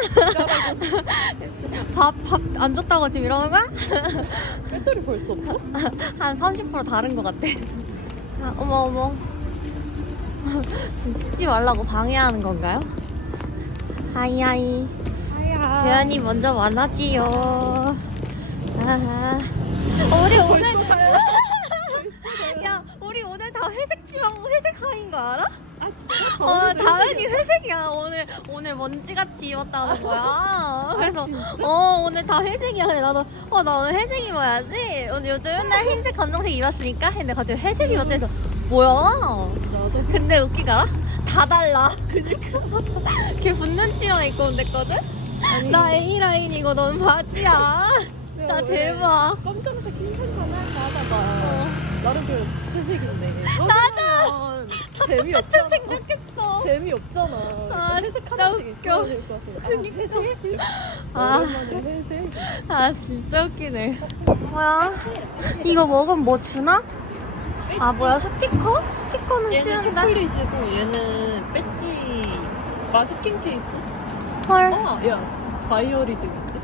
점점 밥밥 안 줬다고 지금 이러는 거야? 배터리 벌써 없어? 한 30% 다른 것 같아. 아, 어머 어머. 지금 찍지 말라고 방해하는 건가요? 하이 하이. 아야. 주연이 먼저 만나지요. 아하. 우리 오늘 야 우리 오늘 다 회색 치마고 회색 하인 거 알아? 아? 어 다은이 회색이야 오늘 오늘 먼지같이 입었다는 거야. 그래서 진짜? 어 오늘 다 회색이야. 근데 나도 어 나 오늘 회색 입어야지. 오늘 요즘 맨날 흰색 검정색 입었으니까 근데 갑자기 회색 입었대 해서 뭐야? 나도 근데 웃기가 다 달라. 걔 붙는 치마 입고 온댔거든? 나 A라인 이고 넌 바지야. 진짜 왜? 대박. 검정색 흰색 하나 맞아봐. 나름 그 채색인데. 나도! 재미없잖아. 생각했어. 재미없잖아. 아, 회색 진짜 하나씩 웃겨. 있어야 될것 같아. 아, 회색? 아. 오랜만에 회색. 아 진짜 웃기네. 뭐야? 이거 먹으면 뭐 주나? 아 뭐야 스티커? 스티커는 얘는 싫은데. 초콜릿이고 얘는 배지 마스킹 테이프. 헐. 아, 야, 같대.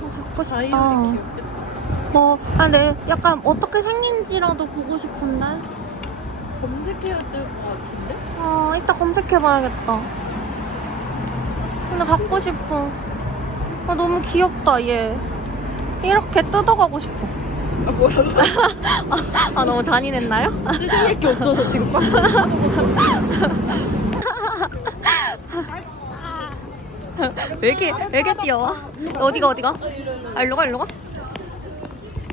갖고 싶다. 바이오리 귀엽겠다. 뭐, 아, 근데 약간 어떻게 생긴지라도 보고 싶은데. 검색해야 될 것 같은데? 아, 이따 검색해봐야겠다. 근데 갖고 싶어. 아, 너무 귀엽다, 얘. 이렇게 뜯어가고 싶어. 아, 뭐라고? 아, 너무 잔인했나요? 뜯을 게 없어서 지금 빡. 왜 이렇게, 왜 이렇게 뛰어와? 어디가, 어디가? 아, 일로 가, 일로 가?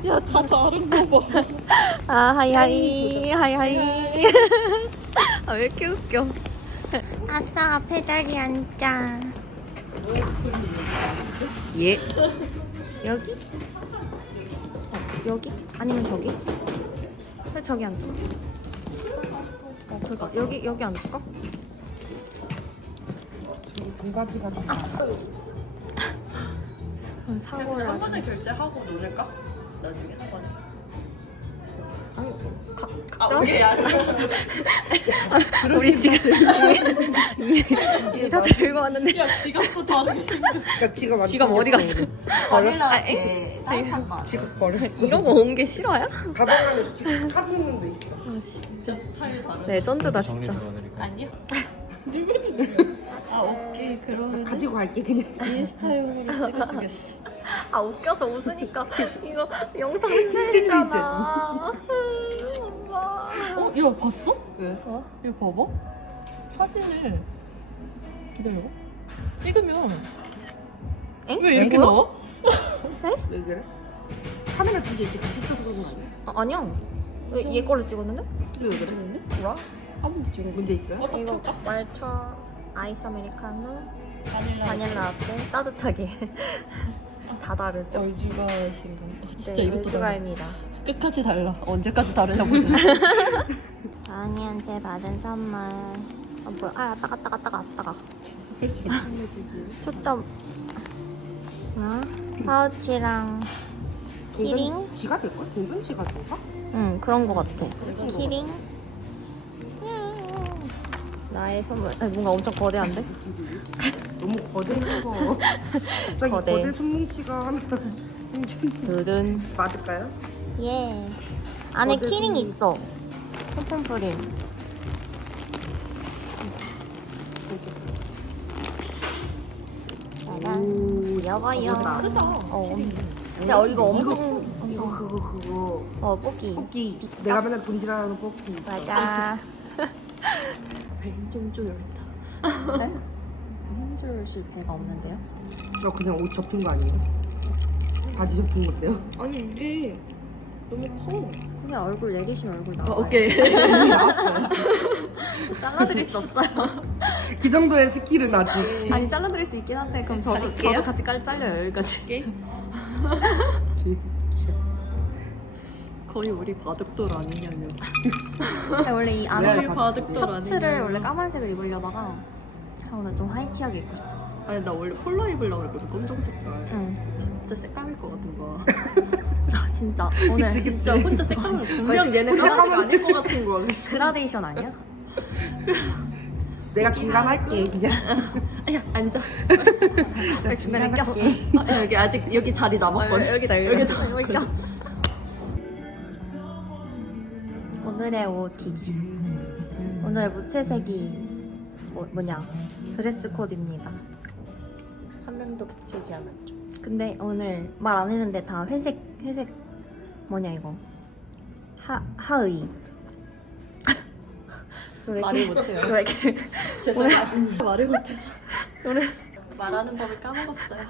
야, 다 다른 거 봐. 아, 하이 하이, 하이 하이. 아, 왜 이렇게 웃겨. 아싸, 앞에 자리 앉자. 예. 여기? 어, 여기? 아니면 저기? 왜 저기 앉아? 어, 그니까. 여기, 여기 앉을까? 두 가지가 다 그럼 사고를 하자. 결제하고 노를까? 나중에 한 번에. 각, 아, 각자? 우리 안 우리 지금 다 들고 왔는데. 야, 지갑도 다르게 생겼어. 그러니까 지갑 안 지갑 어디 갔어? 아, 에? 지갑 버렸어 이런 거 온 게 싫어요? 가방 안에 지금 카드 있는 데 있어 아, 진짜. 스타일 다르 레전드다, 진짜. 아니야. 누구든. 아, 오케이. 그러면 가지고 갈게 그냥 인스타용으로 찍어주겠어. 아 웃겨서 웃으니까 이거 영상 흔들리잖아. 엄마. 어, 야, 봤어? 왜? 어? 이거 봐봐. 사진을 기다려봐. 찍으면 엥? 왜 이렇게 뭐야? 나와? 왜 그래? 카메라 두 개 이렇게 같이 써서 그런 거 아니야? 아, 아니야. 왜 얘 걸로 찍었는데? 근데 왜 그러는데? 뭐야? 한번 찍어. 문제 있어요? 어, 이거 딱 말차 아이스 아메리카노 바닐라. 바닐라 라떼 따뜻하게 다 다르죠. 얼주가 신건 어, 진짜 네, 이것도 달라. 추가입니다. 끝까지 달라. 언제까지 다르냐 보자. 아니한테 받은 선물. 아 뭐야? 아 따가 따가 따가 따가. 초점. 어? 파우치랑 키링? 지갑일걸? 동전 지갑인가? 응 그런 거 같아. 키링. 음. 나의 선물. 아, 뭔가 엄청 거대한데? 너무 거대한 거 갑자기 거대. 거대, 손뭉치가 하면 두둔. 맞을까요? 예. 안에 거대 키링. 있어. 소품 프림. 짜잔. 오 여봐요. 크다. 어. 근데 어, 이거 엄청. 이거 그거 그거 어 뽑기. 뽑기 내가 맨날 돈지라는 뽑기 맞아. 좀 쪼였다. 네? 힘줄 실패가 없는데요? 저 그냥 옷 접힌 거 아니에요? 바지 접힌 건데요? 아니 이게 너무 커. 그냥 얼굴 내리시면 얼굴 아, 나와요. 오케이. 잘라드릴 수 없어요. 그 정도의 스킬은 아직 아니 잘라드릴 수 있긴 한데 그럼 저도. 저도 같이 깔 잘려요 여기까지. 거의 우리 바둑돌 아니냐며. 원래 이 안에 네, 셔- 바둑돌 아니냐. 셔츠를 원래 까만색을 입으려다가 아, 오늘 좀 화이티하게 입고 싶었어. 아니 나 원래 콜라 입으려고 그랬거든 검정 색깔. 응. 진짜 새까밀 것 같은 거야. 아 진짜 오늘 그치, 그치. 진짜 혼자 색깔을 분명 얘네 까만색 아닐 것 같은 거야. 그래서 그라데이션 아니야? 내가 중간할게 그냥. 아니야 앉아. 빨리 중간에 껴. 아, 여기 아직 여기 자리 남았거든. 어, 여기다 여기다 여기다. 오늘의 OT. 오늘 무채색이 뭐, 뭐냐 드레스 코드입니다. 한 명도 붙이지 않았죠. 근데 오늘 말 안 했는데 다 회색 회색 뭐냐 이거 하 하의. 저 왜 말을 못해요. 저왜 이렇게 죄송합니다. 말을 못해서 오늘 말하는 법을 까먹었어요.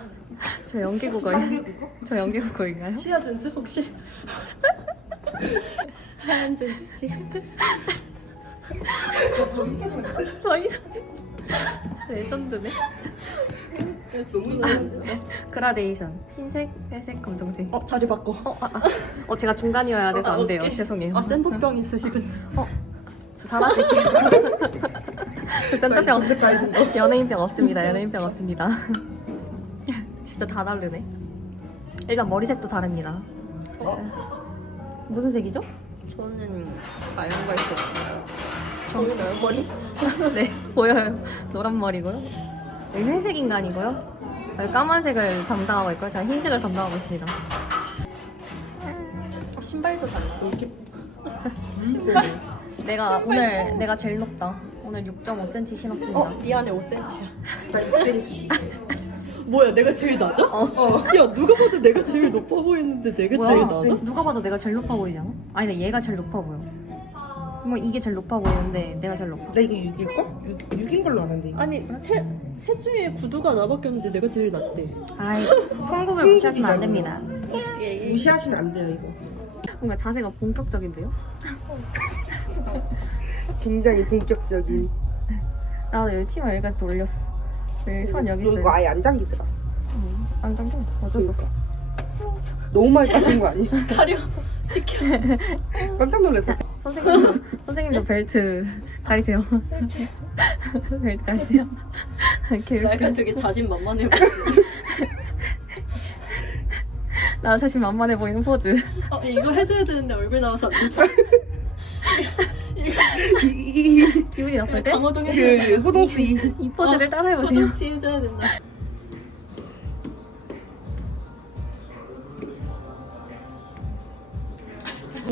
저 연기 국어예요. 한국어? 저 연기 국어인가요? 시아 준수 혹시? 하얀 준수 씨. 더 이상 레전드네. 그라데이션 흰색, 회색, 검정색. 어 자리 바꿔. 어, 아, 아. 어 제가 중간이어야 돼서 아, 안 돼요. 오케이. 죄송해요. 아 센터병 있으시군요. 저 잘하실게요. 저 센터병 연예인병 없습니다. 연예인병 없습니다. 진짜 다 다르네. 일단 머리색도 다릅니다. 무슨 색이죠? 저는 마연갈색. 저- 보이나요 머리? 네 보여요. 노란 머리고요. 여기 회색 인간이고요. 여기 까만색을 담당하고 있고요. 저는 흰색을 담당하고 있습니다. 어, 신발도 달라. 이렇게 신발. 내가 오늘 내가 제일 높다. 오늘 6.5cm 신었습니다. 어 미안해 5cm야. 6cm. 뭐야 내가 제일 낮아? 어. 야 누가 봐도 내가 제일 높아 보이는데 내가 뭐야? 제일 낮아? 누가 봐도 내가 제일 높아 보이지 않아? 아니 근데 얘가 제일 높아 보여. 뭐 이게 제일 높아 보이는데 내가 제일 높아. 나 이거 6일걸? 6, 인 걸로 아는데 이거. 아니 셋, 셋 중에 구두가 나밖에 없는데 내가 제일 낮대. 아이 한국을 무시하시면 안 됩니다. 무시하시면 안 돼요 이거. 뭔가 자세가 본격적인데요? 굉장히 본격적인. 나 여기 치마 여기까지 돌렸어. 여기 손 여기 너 있어요. 이거 아예 안 잠기더라. 음, 안 잠겨. 어쩔 수 없어. 너무 많이 빠진 거 아니야? 가려. 지켜. 깜짝 놀랐어. 선생님도 선생님도 벨트 가리세요. 벨트 가리세요. 이렇게 나 이렇게. 약간 되게 자신만만해 보여. 나 자신 만만해 보이는 포즈. 어, 이거 해줘야 되는데 얼굴 나와서 안 된다. 이거 이, 이, 기분이 나쁠 때? 강호동 해줘야 그 호동씨. 이 포즈를 따라해보세요. 호동 씨 해줘야 된다.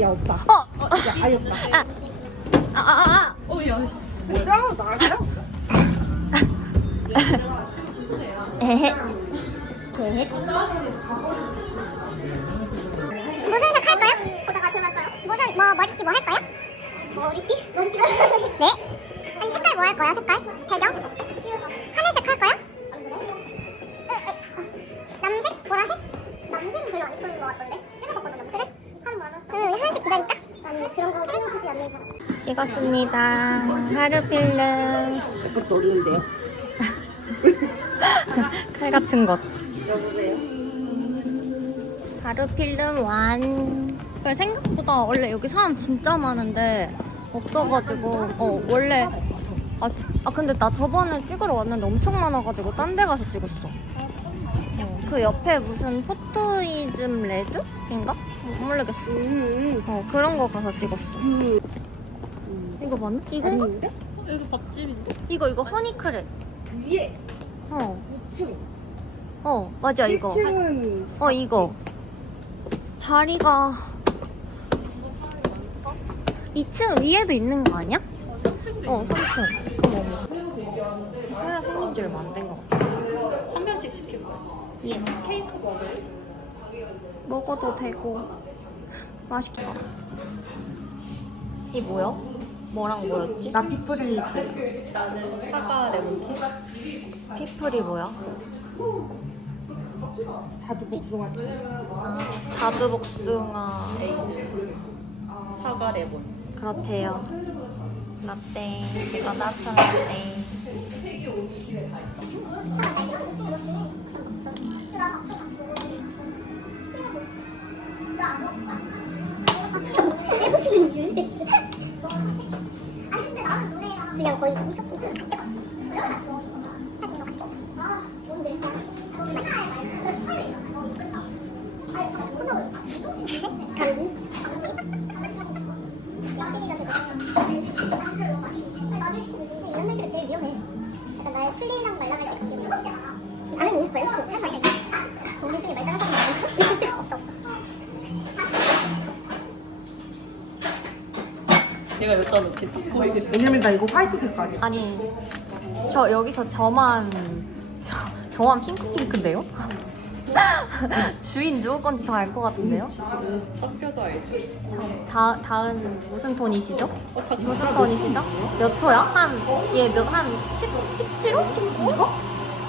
야 없다. 어! 야 아예 없다. 아, 아, 아! 어, 야, 씨. 뭐야 나가요? 에헤. 에헤. 무슨 색할 거야? 보다가 변할 거요? 무슨 뭐 머리띠 뭐 할 거야? 머리띠? 네? 아니 색깔 뭐 할 거야? 색깔? 배경? 하늘색 할 거야? 남색? 보라색? 남색은 별로 안 이쁘는 것 같던데? 찍어봤거든 남색? 사람 많았어 그럼 우리 하늘색 기다릴까? 아니 그런 거 신경 쓰지 않는 사람 찍었습니다. 하루 필름. 그것도 어려운데요. 칼 같은 것. 여보세요. 하루 필름 완. 그 생각보다 원래 여기 사람 진짜 많은데 없어가지고 어 원래 아, 아 근데 나 저번에 찍으러 왔는데 엄청 많아가지고 딴 데 가서 찍었어. 어, 그 옆에 무슨 포토이즘 레드인가? 모르겠어. 어 그런 거 가서 찍었어. 이거 맞나? 이건가? 아닌데? 여기 밥집인데? 이거 이거 허니크랩. 위에 어. 2층. 어 맞아 이거. 1층은 어 이거 자리가 2층 위에도 있는 거 아니야? 3층도 어 3층 어머 어머 카메라 생긴 지 얼마 안된거 같아 한 명씩 시키고 왔어. 예스 케이크 먹어요? 먹어도 되고 맛있겠다 이 뭐야? 뭐랑 뭐였지? 나 피플이 나는 사과 레몬티. 피플이 뭐야? 자두 복숭아. 자두복숭아 사과 레몬. 그렇대요. 라떼 이거 따뜻한 라떼 그냥 거의 무조건 사진 것 같아 아 너무 진짜 감기? 약질이 내가 여기다 놓게 보이겠다. 왜냐면 나 이거 화이트 색깔이야. 아니 저 여기서 저만 저, 저만 핑크핑크인데요? 주인 누구 건지 다 알 것 같은데요? 섞여도 알죠. 다, 다은 무슨 톤이시죠? 어, 잠깐. 무슨 톤이시죠? 몇 호야? 한, 얘 몇, 한 10, 17호? 19?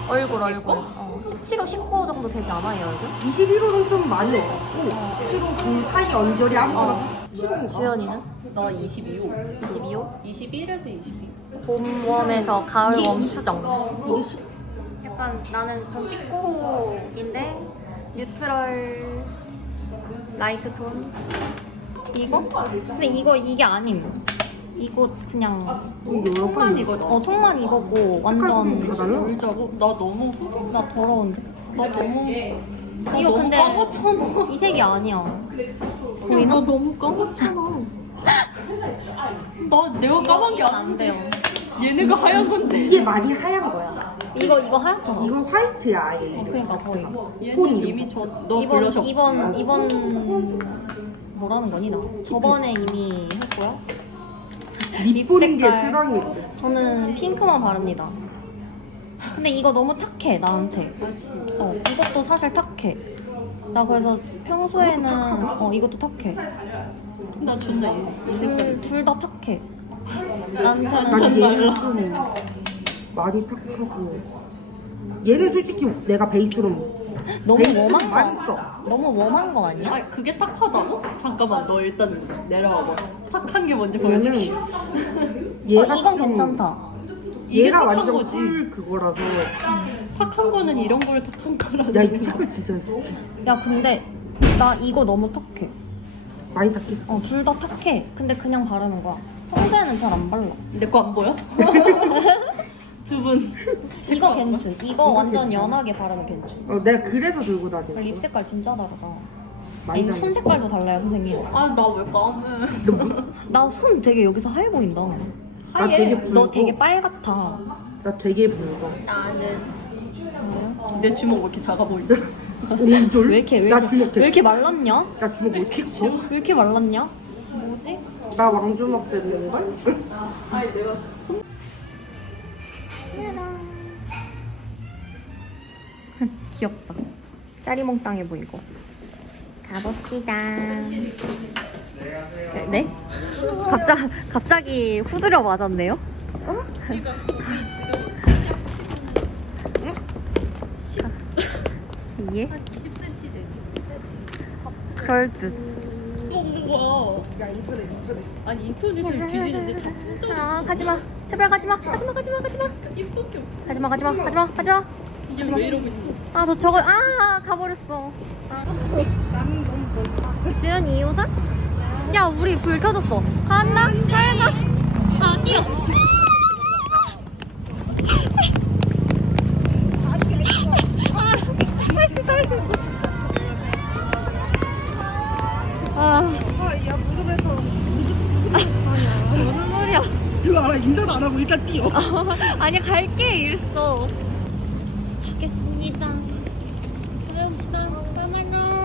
얼굴, 얼굴. 어, 17호, 19호 정도 되지 않아요, 얼굴? 21호는 좀 많이 없고 7호 그 사이 언저리 아무거나 어. 7호인가? 주연이는? 나 22호. 22호? 21에서 22. 봄웜에서 가을웜 추정. 약간 나는 19호인데 뉴트럴 라이트 톤. 이거? 근데 이거 이게 아님. 이거 그냥 번 이거죠. 어 통만 이거고 완전 색깔 다 달라? 울자고? 나 너무 나 더러운데. 나 너무 나 이거 근데 까맣잖아. 이 색이 아니야. 나 보이나? 너무 까맣잖아. 나 내가 까만 게 이건 안 아닌데. 돼요. 얘네가 하얀 건데. 이게 많이 하얀 거야. 이거 이거 하얗잖아. 이거 화이트야 아예. 그러니까 거의. 얘는 폰이 이미 이거 저너 이번 블러셔 이번 이번 뭐라는 거니 나? 저번에 이미 했고요. 립보는 게 색깔. 최강이거든. 저는 핑크만 바릅니다. 근데 이거 너무 탁해 나한테. 어, 이것도 사실 탁해. 나 그래서 평소에는 어 이것도 탁해. 나 존나 이, 이 색깔. 둘다 탁해. 난 나한테는 얘는 좀 많이 탁하고 얘는 솔직히 내가 베이스로 너무 웜한 거. 써. 너무 웜한 거 아니야? 아 그게 탁하다고? 잠깐만 너 일단 내려와봐. 탁한 게 뭔지 보여줄게. 얘는 어, 얘가 이건 좀- 괜찮다. 이게 얘가 완전 거지. 쿨 그거라서 탁한 거는 이런 걸 탁한 거라는. 야 이거 색깔 진짜 야 근데 나 이거 너무 탁해. 많이 탁해. 어둘 다 탁해. 근데 그냥 바르는 거야. 평소에는 잘 안 발라. 내거 안 보여? 두 분. 이거 괜찮. 이거 이거 완전 괜찮아. 연하게 바르면 괜찮. 어 내가 그래서 들고 다니는 립 거야. 색깔 진짜 다르다. 많이 아니, 손. 색깔도 달라요, 선생님. 아 나 왜 까매? 나 손 되게 여기서 하얘 보인다. 나 하얘. 되게 너 붉어. 되게 빨갛다. 나 되게 붉어. 내 주먹 왜 이렇게 작아 보이지? 왜 이렇게 왜 나 이렇게, 주먹 왜 돼. 이렇게 말랐냐? 나 주먹 왜 이렇게 커? 왜 이렇게 말랐냐? 뭐지? 나 왕주먹 됐는 걸? 아니 내가 귀엽다. 짜리몽땅해 보이고. 가봅시다. 네? 네? 갑자, 갑자기 후드려 맞았네요? 예? 20cm 돼. 그럴 듯. 먹는 거야. 야 인터넷 인터넷. 아니 인터넷을 뒤지는데 다 품절이. 아, 가지마. 제발 가지마. 가지마, 가지마, 가지마. 가지마, 가지마, 가지마, 가지마. 이게 왜 이러고 있어? 아, 저 저거, 아, 가버렸어. 나는 너무 멀다. 주연이 2호선? 야, 우리 불 켜졌어. 간다? 잘가. 아, 뛰어. 할수 있어, 할수 있어. 아, 아야 무릎에서 무릎 무슨 소리야. 그거 알아 인사도 안 하고 일단 뛰어. 아니, 갈게, 이랬어. 가겠습니다. 가봅시다. 까만로.